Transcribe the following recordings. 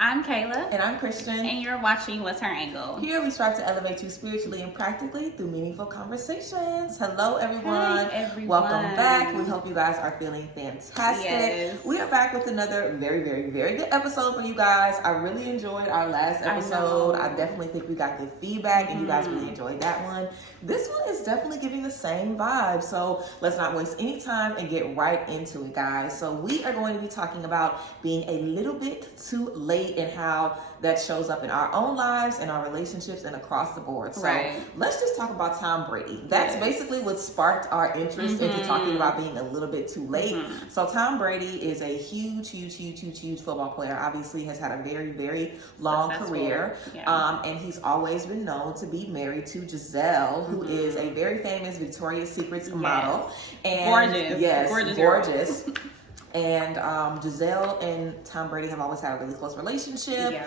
I'm Kayla. And I'm Christian. And you're watching What's Her Angle? Here we strive to elevate you spiritually and practically through meaningful conversations. Hello, everyone. Hi, everyone. Welcome back. We hope you guys are feeling fantastic. Yes. We are back with another very, very, very good episode for you guys. I really enjoyed our last episode. I definitely think we got good feedback, and you guys really enjoyed that one. This one is definitely giving the same vibe. So let's not waste any time and get right into it, guys. So we are going to be talking about being a little bit too late and how that shows up in our own lives and our relationships and across the board. So let's just talk about Tom Brady. That's basically what sparked our interest into talking about being a little bit too late. So Tom Brady is a huge football player. Obviously has had a very, very long career. And he's always been known to be married to Giselle, who is a very famous Victoria's Secret model. And gorgeous. And Giselle and Tom Brady have always had a really close relationship.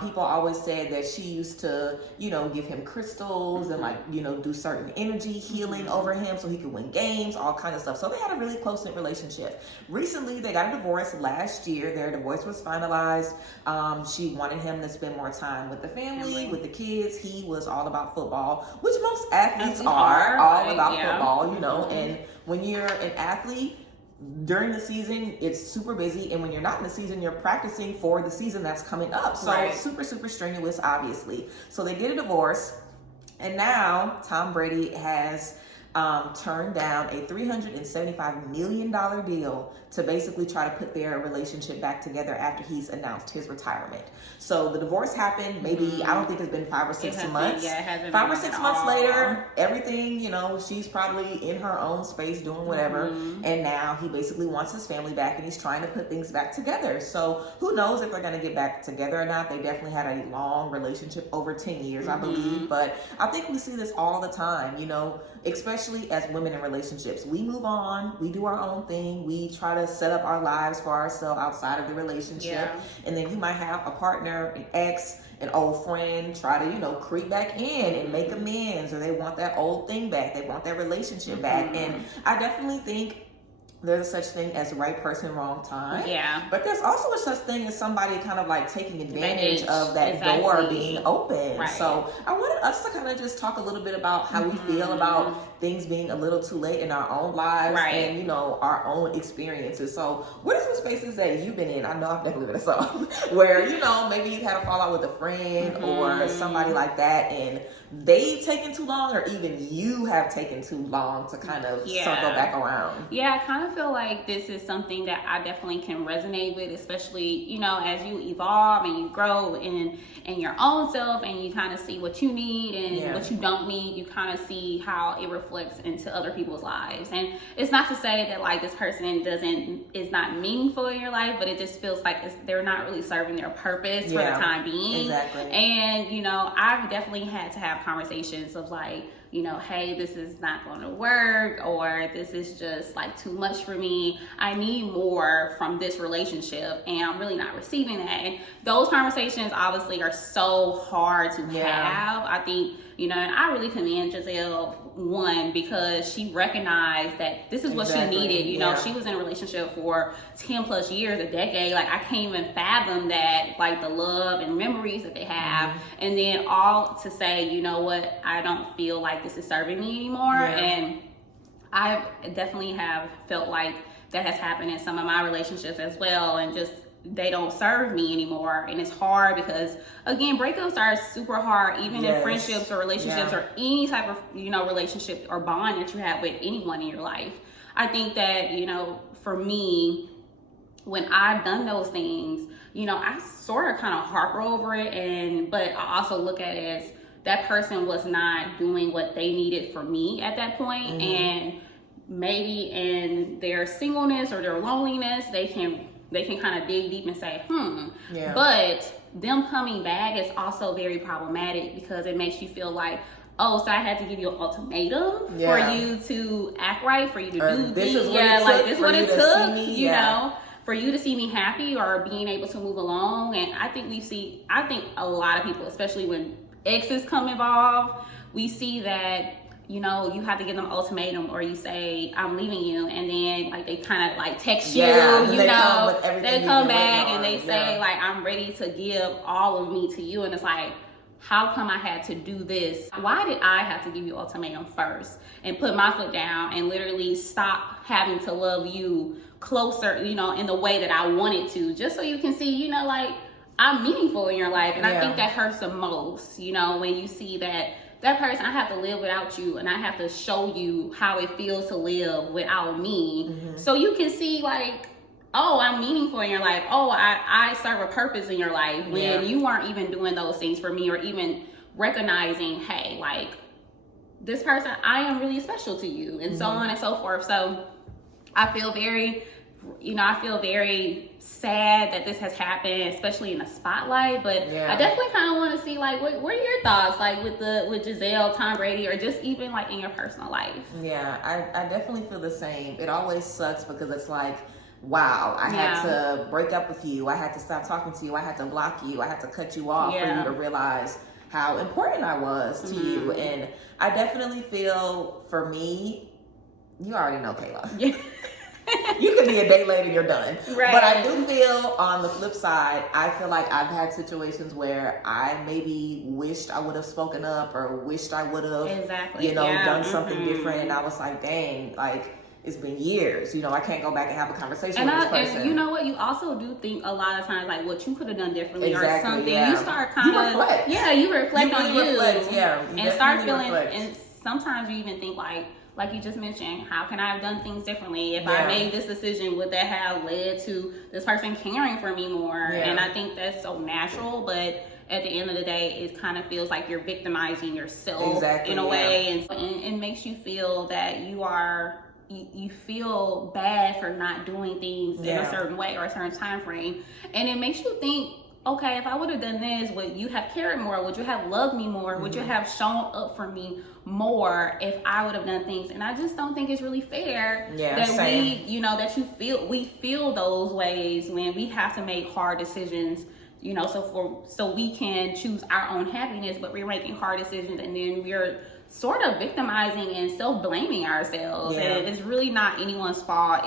People always said that she used to, give him crystals and do certain energy healing over him so he could win games, all kind of stuff. So they had a really close-knit relationship. Recently, they got a divorce last year. Their divorce was finalized. She wanted him to spend more time with the family, with the kids. He was all about football, which most athletes are all about football, and when you're an athlete, during the season, it's super busy, and when you're not in the season, you're practicing for the season that's coming up. So super strenuous, obviously. So they get a divorce, and now Tom Brady has turned down a $375 million deal to basically try to put their relationship back together after he's announced his retirement. So the divorce happened maybe, I don't think it's been 5 or 6 months. It hasn't 5 or 6 months later, everything, she's probably in her own space doing whatever. And now he basically wants his family back, and he's trying to put things back together. So who knows if they're going to get back together or not. They definitely had a long relationship, over 10 years, I believe. But I think we see this all the time, especially as women in relationships. We move on, we do our own thing, we try to set up our lives for ourselves outside of the relationship. And then you might have a partner, an ex, an old friend try to, creep back in and make amends, or they want that old thing back. They want that relationship back. And I definitely think there's a such thing as right person, wrong time. But there's also a such thing as somebody kind of like taking advantage of that door being open. So I wanted us to kind of just talk a little bit about how we feel about things being a little too late in our own lives and, our own experiences. So what are some spaces that you've been in? I know I've definitely been in some where, maybe you've had a fallout with a friend or somebody like that, and they've taken too long, or even you have taken too long to kind of circle back around. I kind of feel like this is something that I definitely can resonate with, especially, as you evolve and you grow in your own self, and you kind of see what you need and what you don't need. You kind of see how it reflects into other people's lives. And it's not to say that like this person is not meaningful in your life, but it just feels like they're not really serving their purpose for the time being. And, I've definitely had to have conversations of like, hey, this is not going to work, or this is just like too much for me. I need more from this relationship, and I'm really not receiving that. And those conversations obviously are so hard to have. I think, and I really commend Giselle, one, because she recognized that this is what she needed. She was in a relationship for 10 plus years, a decade. Like, I can't even fathom that, like the love and memories that they have. And then all to say, you know what, I don't feel like this is serving me anymore. And I definitely have felt like that has happened in some of my relationships as well. And just, they don't serve me anymore. And it's hard because, again, breakups are super hard, even in friendships or relationships or any type of, relationship or bond that you have with anyone in your life. I think that, for me, when I've done those things, I sort of kind of harper over it. But I also look at it as that person was not doing what they needed for me at that point. And maybe in their singleness or their loneliness, they can kind of dig deep and say, But them coming back is also very problematic, because it makes you feel like, oh, so I had to give you an ultimatum for you to act right, for you to do things. This is what it took, for you to see me happy or being able to move along. And I think a lot of people, especially when exes come involved, we see that you know, you have to give them an ultimatum, or you say, I'm leaving you, and then like they kind of like text you, you know, they come back and they say like, I'm ready to give all of me to you, and it's like, how come I had to do this? Why did I have to give you ultimatum first and put my foot down and literally stop having to love you closer, you know, in the way that I wanted to, just so you can see, you know, like, I'm meaningful in your life. And I think that hurts the most, you know, when you see that person, I have to live without you, and I have to show you how it feels to live without me, so you can see like, oh, I'm meaningful in your life. Oh, I serve a purpose in your life, when you weren't even doing those things for me, or even recognizing, hey, like, this person, I am really special to you, and so on and so forth. So I feel very, you know, I feel very sad that this has happened, especially in the spotlight. But I definitely kind of want to see, like, what are your thoughts, like, with Giselle, Tom Brady, or just even like in your personal life? Yeah, I definitely feel the same. It always sucks because it's like, wow, I had to break up with you. I had to stop talking to you. I had to block you. I had to cut you off for you to realize how important I was to you. And I definitely feel, for me, you already know, Kayla. You can be a day late and you're done. Right. But I do feel, on the flip side, I feel like I've had situations where I maybe wished I would have spoken up, or wished I would have, you know, done something different. And I was like, dang, like, it's been years, you know, I can't go back and have a conversation with this person. And you know what? You also do think a lot of times, like, what you could have done differently, or something. You start kind of, you reflect on you, and start feeling, and sometimes you even think like you just mentioned, how can I have done things differently? If I made this decision, would that have led to this person caring for me more? And I think that's so natural, but at the end of the day, it kind of feels like you're victimizing yourself in a way, and it makes you feel that you feel bad for not doing things in a certain way or a certain time frame, and it makes you think, okay, if I would have done this, would you have cared more? Would you have loved me more? Would you have shown up for me more if I would have done things? And I just don't think it's really fair that we, you know, that we feel those ways when we have to make hard decisions, you know, so we can choose our own happiness, but we're making hard decisions, and then we're sort of victimizing and self-blaming ourselves. And it's really not anyone's fault.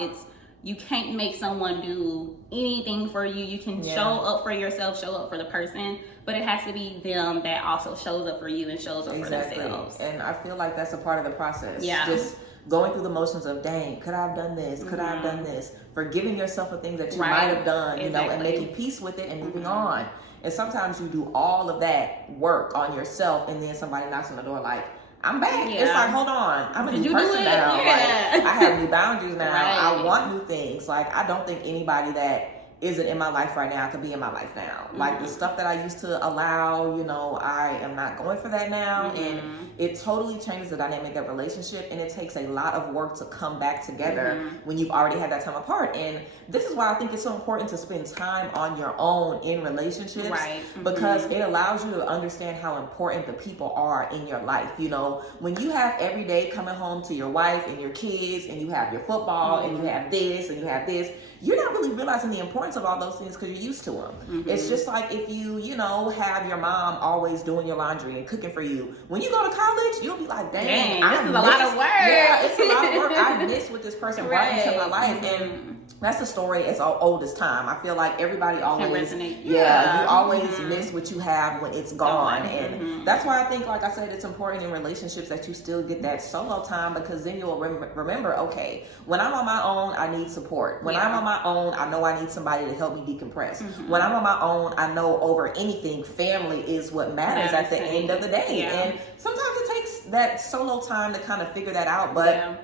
You can't make someone do anything for you. You can show up for yourself, show up for the person, but it has to be them that also shows up for you and shows up for themselves. And I feel like that's a part of the process. Just going through the motions of, dang, could I have done this? Could I have done this? Forgiving yourself for things that you might have done, you know, and making peace with it and moving on. And sometimes you do all of that work on yourself, and then somebody knocks on the door like, I'm back. It's like, hold on, I'm a new person now. Like, I have new boundaries now. I want new things. Like, I don't think anybody that isn't in my life right now could be in my life now. Like, the stuff that I used to allow, you know, I am not going for that now. And it totally changes the dynamic of relationship, and it takes a lot of work to come back together when you've already had that time apart. And this is why I think it's so important to spend time on your own in relationships, because it allows you to understand how important the people are in your life. You know, when you have every day coming home to your wife and your kids, and you have your football, and you have this, and you have this, you're not really realizing the importance of all those things because you're used to them. It's just like if you know, have your mom always doing your laundry and cooking for you. When you go to college, you'll be like, dang, this is a lot of work. Yeah, it's a lot of work. I miss what this person brought into my life. And that's the story as old as time. I feel like everybody always, you always miss what you have when it's gone. And that's why I think, like I said, it's important in relationships that you still get that solo time, because then you'll remember, okay, when I'm on my own, I need support. When I'm on my own, I know I need somebody to help me decompress. When I'm on my own, I know over anything, family is what matters at the end of the day. And sometimes it takes that solo time to kind of figure that out, but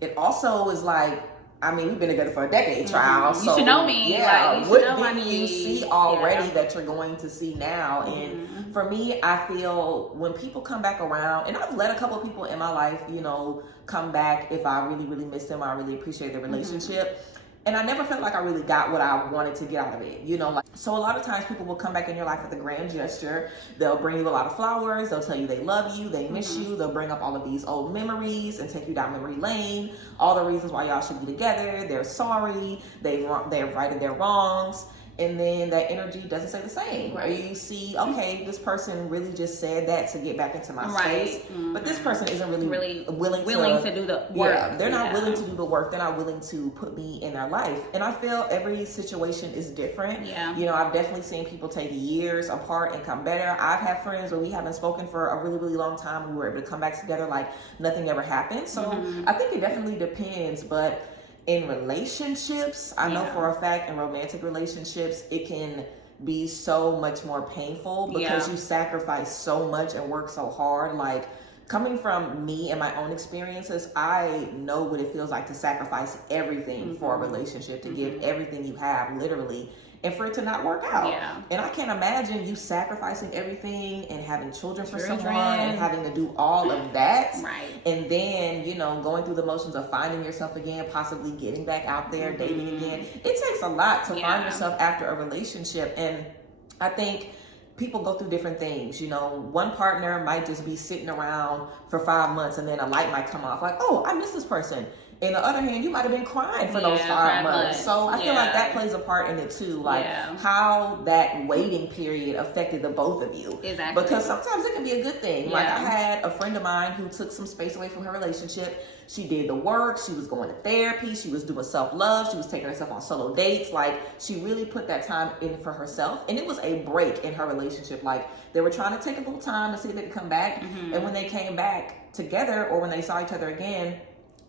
it also is like, I mean, we've been together for a decade, child. You should know me. What didn't you see already that you're going to see now? And for me, I feel when people come back around, and I've let a couple of people in my life, you know, come back if I really, really miss them, I really appreciate the relationship. And I never felt like I really got what I wanted to get out of it, you know. Like, so a lot of times people will come back in your life with a grand gesture. They'll bring you a lot of flowers. They'll tell you they love you, they miss you. They'll bring up all of these old memories and take you down memory lane. All the reasons why y'all should be together. They're sorry. They've righted their wrongs. and then that energy doesn't stay the same. Right. Or you see, okay, this person really just said that to get back into my space, but this person isn't really willing to do the work. Yeah, they're not willing to do the work. They're not willing to put me in their life. And I feel every situation is different. Yeah. You know, I've definitely seen people take years apart and come better. I've had friends where we haven't spoken for a really, really long time. We were able to come back together like nothing ever happened. So I think it definitely depends. But in relationships, I know for a fact in romantic relationships, it can be so much more painful because you sacrifice so much and work so hard. Like, coming from me and my own experiences, I know what it feels like to sacrifice everything for a relationship, to give everything you have, literally, and for it to not work out. Yeah. And I can't imagine you sacrificing everything and having children for someone and having to do all of that. Right. And then, you know, going through the motions of finding yourself again, possibly getting back out there, dating again. It takes a lot to find yourself after a relationship. And I think people go through different things. You know, one partner might just be sitting around for 5 months and then a light might come off like, oh, I miss this person. On the other hand, you might have been crying for those 5 months. So I feel like that plays a part in it too. Like how that waiting period affected the both of you. Exactly. Because sometimes it can be a good thing. Yeah. Like, I had a friend of mine who took some space away from her relationship. She did the work. She was going to therapy. She was doing self-love. She was taking herself on solo dates. Like, she really put that time in for herself. And it was a break in her relationship. Like, they were trying to take a little time to see if they could come back. And when they came back together, or when they saw each other again,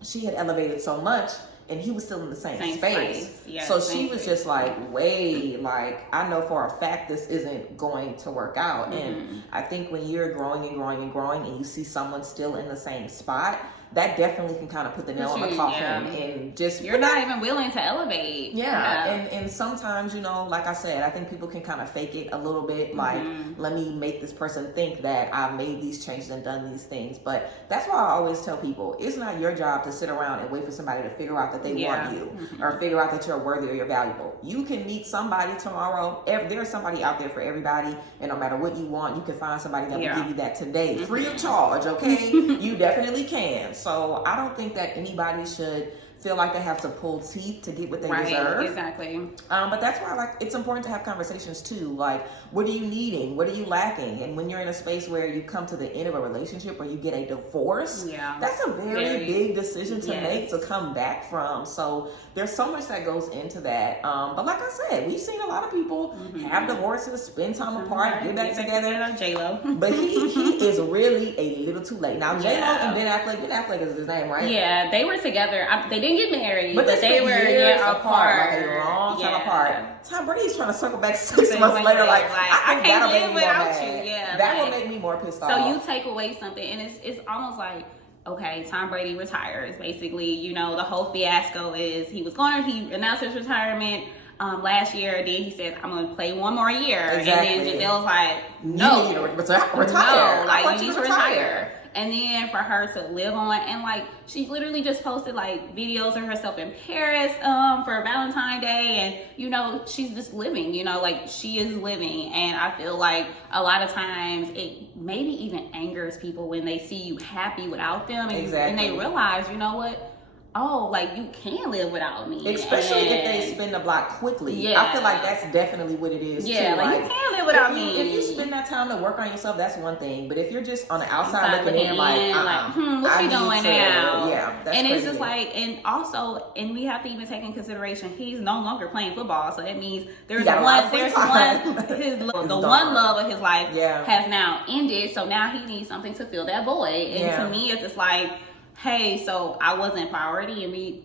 she had elevated so much and he was still in the same space. Yes, so she was just like, wait, like, I know for a fact this isn't going to work out. And I think when you're growing and growing and growing and you see someone still in the same spot, that definitely can kind of put the nail on the coffin. And just, you're not even willing to elevate. And sometimes, you know, like I said, I think people can kind of fake it a little bit. Like, let me make this person think that I've made these changes and done these things. But that's why I always tell people, it's not your job to sit around and wait for somebody to figure out that they want you or figure out that you're worthy or you're valuable. You can meet somebody tomorrow. There's somebody out there for everybody. And no matter what you want, you can find somebody that will give you that today, free of charge. Okay. You definitely can. So I don't think that anybody should feel like they have to pull teeth to get what they deserve. Exactly. But that's why, like, it's important to have conversations too. Like, what are you needing? What are you lacking? And when you're in a space where you come to the end of a relationship or you get a divorce, that's a very big decision to make, to come back from. So there's so much that goes into that. But like I said, we've seen a lot of people have divorces, spend time apart, get back together. J-Lo. But he is really a little too late. Now, J-Lo and Ben Affleck is his name, right? Yeah, they were together. They didn't get married, but they were apart. Like a long time apart. Tom Brady's trying to circle back 6 months later. Like, I can't live without you. Yeah, that will make me more pissed off. So you take away something, and it's almost like, okay, Tom Brady retires. Basically, you know, the whole fiasco is he announced his retirement last year. Then he said, I'm going to play one more year. Exactly. And then Gisele's like, no. You need to retire. No, like, you need to retire. And then for her to live on, and like, she literally just posted like videos of herself in Paris for Valentine's Day, and you know, she's just living, you know, like, she is living. And I feel like a lot of times it maybe even angers people when they see you happy without them, and they realize, you know what, oh, like, you can live without me. Especially if they spin the block quickly. Yeah. I feel like that's definitely what it is, too. Like, you can live without me. If you spend that time to work on yourself, that's one thing. But if you're just on the outside looking in, what's she doing now? Yeah, that's and crazy. It's just like, and also, and we have to even take in consideration, he's no longer playing football. So that means the one love of his life has now ended. So now he needs something to fill that void. And to me, it's just like, hey, so I wasn't priority, and we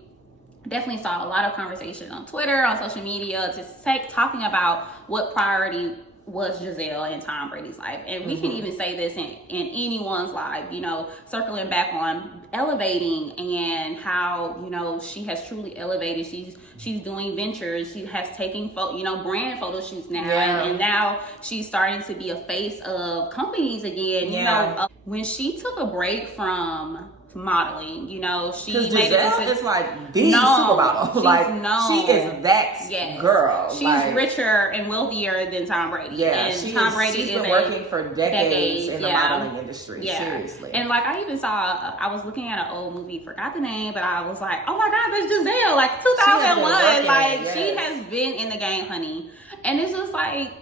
definitely saw a lot of conversation on Twitter, on social media, just talking about what priority was Gisele in Tom Brady's life. And we can even say this in anyone's life, you know, circling back on elevating and how, you know, she has truly elevated. She's doing ventures. She has taken brand photo shoots now, and now she's starting to be a face of companies again. You know, when she took a break from modeling, you know, she made Gisele is like the supermodel. Like, she is that girl. She's richer and wealthier than Tom Brady. Yeah, and Tom Brady she's been working for decades in the modeling industry. Yeah. Seriously. And like, I even saw, I was looking at an old movie, forgot the name, but I was like, oh my God, that's Gisele, like 2001. She has been in the game, honey. And it's just like,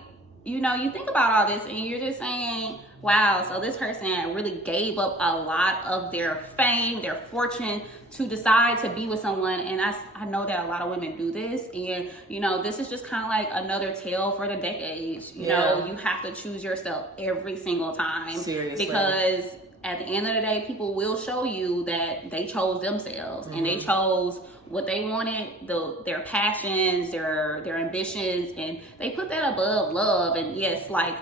you know, you think about all this and you're just saying, wow, so this person really gave up a lot of their fame, their fortune to decide to be with someone. And I know that a lot of women do this. And, you know, this is just kind of like another tale for the decades. You know, you have to choose yourself every single time. Seriously. Because at the end of the day, people will show you that they chose themselves and they chose what they wanted, their passions, their ambitions, and they put that above love. And yes, like,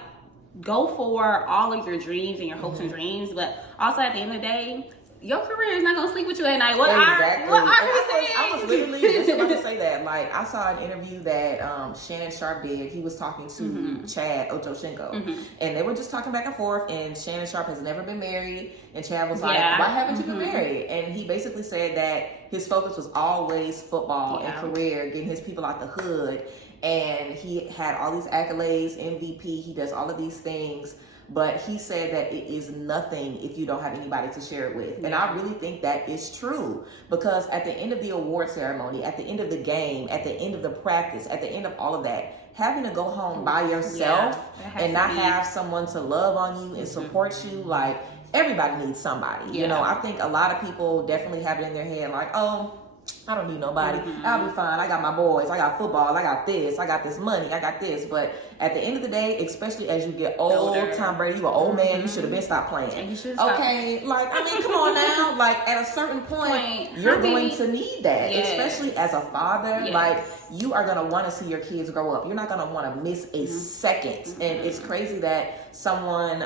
go for all of your dreams and your hopes and dreams, but also at the end of the day, your career is not gonna sleep with you at night. I was literally just about to say that. Like, I saw an interview that Shannon Sharp did. He was talking to Chad Ochocinco, and they were just talking back and forth. And Shannon Sharp has never been married, and Chad was like, "Why haven't you been married?" And he basically said that his focus was always football and career, getting his people out the hood. And he had all these accolades, MVP. He does all of these things. But he said that it is nothing if you don't have anybody to share it with. And I really think that is true. Because at the end of the award ceremony, at the end of the game, at the end of the practice, at the end of all of that, having to go home by yourself and not have someone to love on you and support you, like, everybody needs somebody. You know, I think a lot of people definitely have it in their head like, oh, I don't need nobody. I'll be fine. I got my boys. I got football. I got this. I got this money. I got this. But at the end of the day, especially as you get older, Tom Brady, you an old man. You should have been stopped playing. Okay, like, I mean, come on now. Like, at a certain point, you're going to need that, especially as a father. Like, you are going to want to see your kids grow up. You're not going to want to miss a second. And it's crazy that someone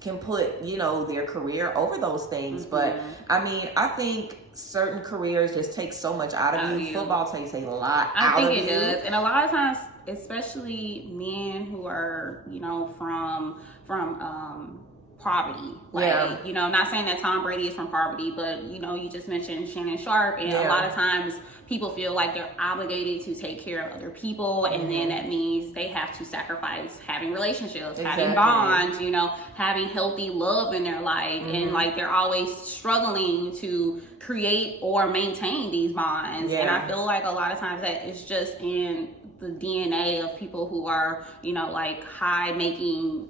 can put, you know, their career over those things. But I mean, I think certain careers just take so much out of you. Football takes a lot out of you. I think it does. And a lot of times, especially men who are, you know, from poverty. Like, you know, not saying that Tom Brady is from poverty, but, you know, you just mentioned Shannon Sharp, and a lot of times people feel like they're obligated to take care of other people, and then that means they have to sacrifice having relationships, having bonds, you know, having healthy love in their life, and like they're always struggling to create or maintain these bonds. And I feel like a lot of times that it's just in the DNA of people who are, you know, like high earning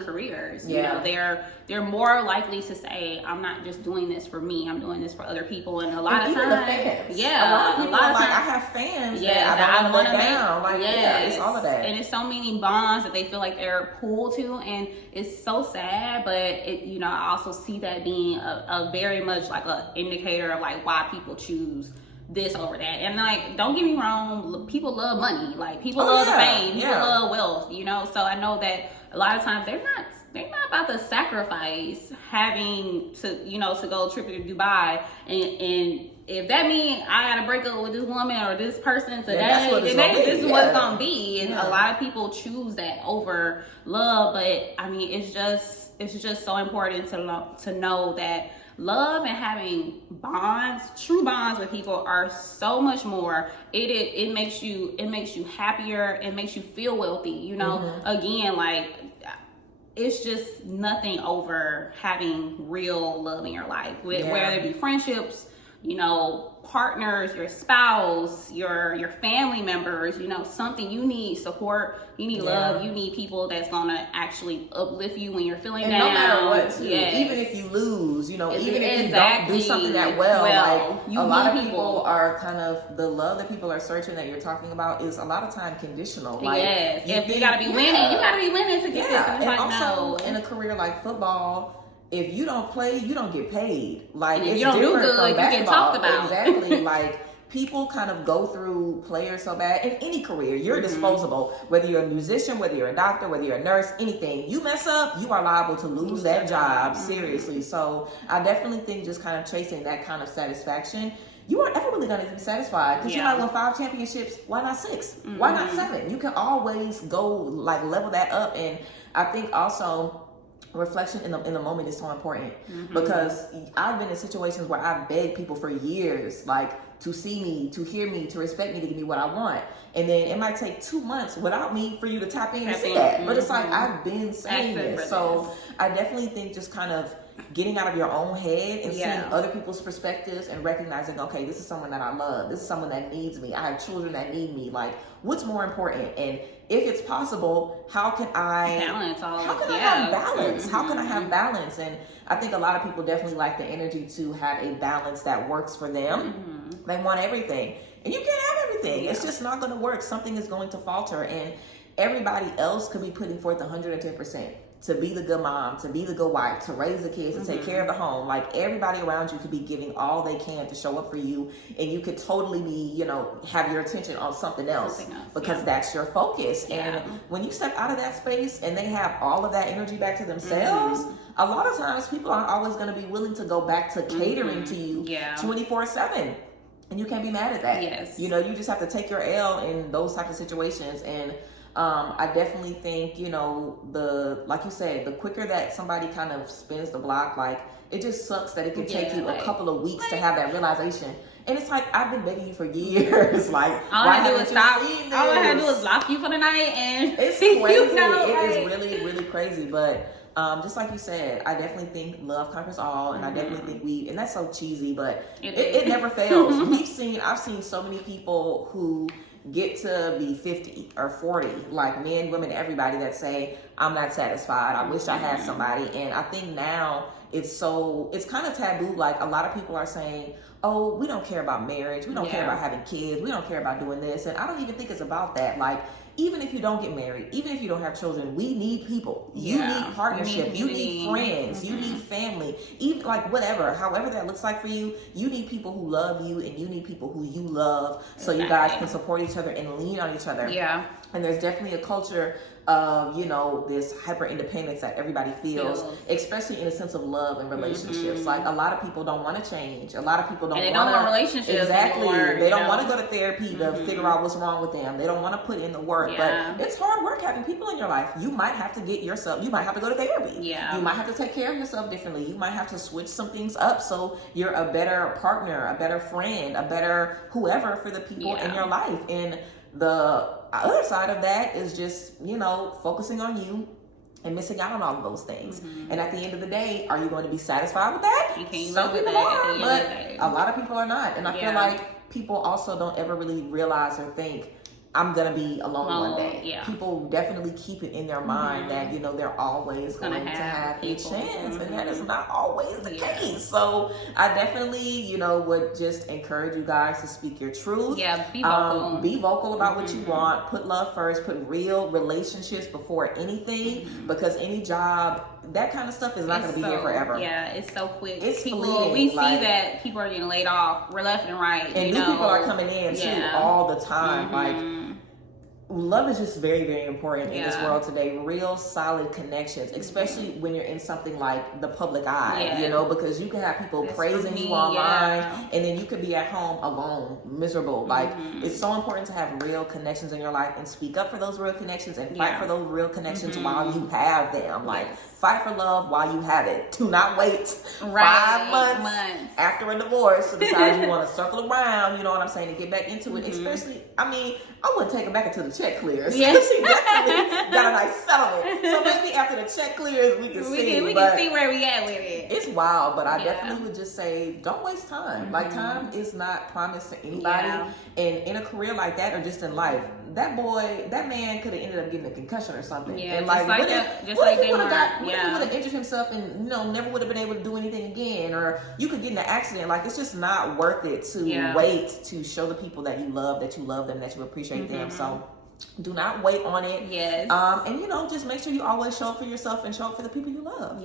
careers. You know, they're more likely to say, I'm not just doing this for me, I'm doing this for other people. And a lot of times, the fans. A lot of people are like, I have fans that I want to let down. Like, it's all of that. And it's so many bonds that they feel like they're pulled to, and it's so sad. But it, you know, I also see that being a very much like an indicator of like why people choose this over that. And like, don't get me wrong, people love money. Like, people love the fame, people love wealth, you know. So I know that a lot of times they're not about to sacrifice having to, you know, to go trip to Dubai, and if that means I gotta break up with this woman or this person today, this is what's gonna be. And a lot of people choose that over love. But I mean, it's just so important to know that love and having bonds, true bonds with people, are so much more. It makes you happier. It makes you feel wealthy. You know, again, like, it's just nothing over having real love in your life, whether it be friendships, you know, partners, your spouse, your family members, you know, something you need support, you need love, you need people that's gonna actually uplift you when you're feeling down. No matter what, too. Even if you lose, you know, even if you don't do something that like a lot of people are kind of, the love that people are searching that you're talking about is a lot of time conditional. Like, if you gotta be winning, you gotta be winning to get this. And like, also in a career like football, if you don't play, you don't get paid. Like, and it's if you don't different do good, from basketball. You get talked about. Exactly. Like, people kind of go through players so bad in any career. You're disposable. Whether you're a musician, whether you're a doctor, whether you're a nurse, anything. You mess up, you are liable to lose that job. Seriously. So I definitely think just kind of chasing that kind of satisfaction, you aren't ever really going to be satisfied, because you might win 5 championships. Why not 6? Why not 7? You can always go, like, level that up. And I think also reflection in the moment is so important, because I've been in situations where I've begged people for years, like, to see me, to hear me, to respect me, to give me what I want. And then it might take 2 months without me for you to tap in and see that. But it's like, I've been saying this. So I definitely think just kind of getting out of your own head and seeing other people's perspectives and recognizing, okay, this is someone that I love. This is someone that needs me. I have children that need me. Like, what's more important? And if it's possible, how can I balance all how can I have balance? How can I have balance? And I think a lot of people definitely like the energy to have a balance that works for them. They want everything. And you can't have everything. It's just not going to work. Something is going to falter. And everybody else could be putting forth 110% to be the good mom, to be the good wife, to raise the kids, to take care of the home. Like, everybody around you could be giving all they can to show up for you, and you could totally be, you know, have your attention on something else because that's your focus. And when you step out of that space and they have all of that energy back to themselves, a lot of times people aren't always going to be willing to go back to catering to you 24/7. And you can't be mad at that. Yes. You know, you just have to take your L in those types of situations. And I definitely think, you know, like you said, the quicker that somebody kind of spins the block, like, it just sucks that it can take you a couple of weeks to have that realization. And it's like, I've been begging you for years. Like, all I had to do is stop. All I had to do is block you for the night, and it's crazy. You know, it is really, really crazy. But just like you said, I definitely think love conquers all, and I definitely think and that's so cheesy, but it never fails. I've seen so many people who get to be 50 or 40, like men, women, everybody, that say, I'm not satisfied. I wish I had somebody. And I think now it's kind of taboo. Like, a lot of people are saying, oh, we don't care about marriage. We don't care about having kids. We don't care about doing this. And I don't even think it's about that. Like, even if you don't get married, even if you don't have children, we need people. You need partnership. You need friends. You need family. Even, like, whatever, however that looks like for you, you need people who love you, and you need people who you love, so you guys can support each other and lean on each other. Yeah. And there's definitely a culture of, you know, this hyper independence that everybody feels, especially in a sense of love and relationships. Like, a lot of people don't want to change. A lot of people don't want relationships. Exactly. Anymore, they don't want to go to therapy to figure out what's wrong with them. They don't want to put in the work. But it's hard work having people in your life. You might have to you might have to go to therapy. You might have to take care of yourself differently. You might have to switch some things up so you're a better partner, a better friend, a better whoever for the people in your life. And the other side of that is just, you know, focusing on you and missing out on all of those things. And at the end of the day, are you going to be satisfied with that? Some people are, but a lot of people are not. And I feel like people also don't ever really realize or think, I'm going to be alone one day. People definitely keep it in their mind that, you know, they're always going to have a chance. And that is not always the case. So I definitely, you know, would just encourage you guys to speak your truth. Be vocal. Be vocal about what you want. Put love first. Put real relationships before anything. Because any job, that kind of stuff is not going to be here forever. Yeah, it's so quick. It's people, we see that people are getting laid off. We're left and right. And new people are coming in too all the time. Like, love is just very, very important in this world today. Real solid connections, especially when you're in something like the public eye, you know, because you can have people praising you online and then you could be at home alone, miserable. Like, it's so important to have real connections in your life and speak up for those real connections and fight for those real connections while you have them. Like, fight for love while you have it. Do not wait 5 months after a divorce to decide you want to circle around, you know what I'm saying, to get back into it. Especially, I mean, I wouldn't take it back until the check clears. She definitely got a nice settlement. So maybe after the check clears, we can see. We can see where we at with it. It's wild, but I definitely would just say, don't waste time. Like, time is not promised to anybody. And in a career like that, or just in life, that man could have ended up getting a concussion or something. And like, what if he would have injured himself and, you know, never would have been able to do anything again? Or you could get in an accident. Like, it's just not worth it to wait to show the people that you love them, that you appreciate them. So do not wait on it. And, you know, just make sure you always show up for yourself and show up for the people you love.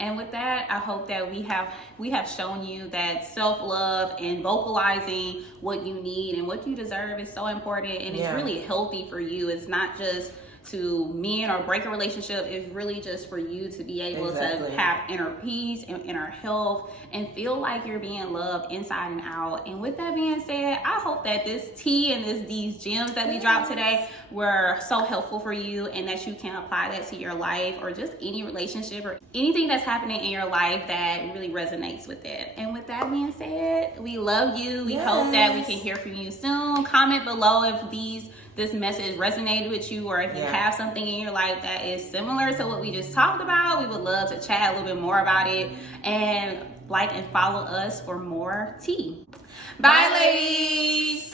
And with that, I hope that we have shown you that self-love and vocalizing what you need and what you deserve is so important, and it's really healthy for you. It's not just to mend or break a relationship. Is really just for you to be able to have inner peace and inner health and feel like you're being loved inside and out. And with that being said, I hope that this tea and these gems that we dropped today were so helpful for you, and that you can apply that to your life or just any relationship or anything that's happening in your life that really resonates with it. And with that being said, we love you. We hope that we can hear from you soon. Comment below if these this message resonated with you, or if you have something in your life that is similar to what we just talked about, we would love to chat a little bit more about it. And like and follow us for more tea. Bye ladies.